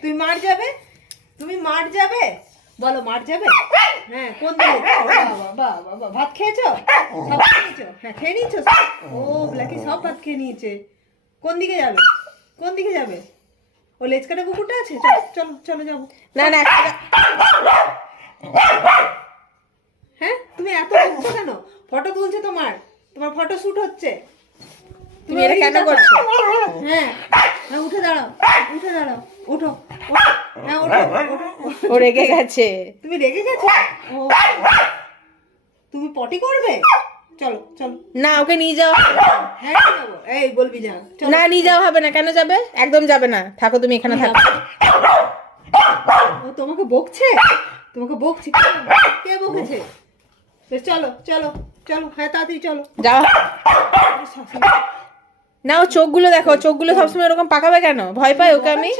তুমি মাঠ যাবে? তুমি মাঠ যাবে? বলো মাঠ যাবে? হ্যাঁ, কোন দিকে? বাবা বাবা, ভাত খেয়েছো? সব খেয়েছো? হ্যাঁ, খেয়ে নিয়েছো? ও ব্ল্যাকি সব ভাত খেয়ে নিয়েছে। কোন দিকে যাবে? কোন দিকে যাবে? ও লেজ কাটা কুকুরটা আছে? চলো চলো চলো যাবো। না না হ্যাঁ, তুমি এত বকছো কেন? ফটো তুলছে তোমার, তোমার ফটো শুট হচ্ছে। তুমি এটা কেন করছো? হ্যাঁ হ্যাঁ, উঠে দাঁড়াও, উঠে দাঁড়াও, ওঠো, হ্যাঁ ওঠো, ও রেগে গেছে। তুমি রেগে গেছো? ও, তুমি পটি করবে? চলো চলো। না ওকে নিয়ে যাও। হ্যাঁ যাবো। এই বলবি না, চলো। না নিয়ে যাওয়া হবে না। কেন যাবে? একদম যাবে না, থাকো তুমি এখানে থাকো। ও তোমাকে বকছে? তোমাকে বকছে? কে বকেছে? বেশ চলো চলো চলো, হ্যাঁ তাড়াতাড়ি চলো। যাও। না ও চোখগুলো দেখো, চোখগুলো সবসময় এরকম পাকাবে কেন? ভয় পাই ওকে আমি।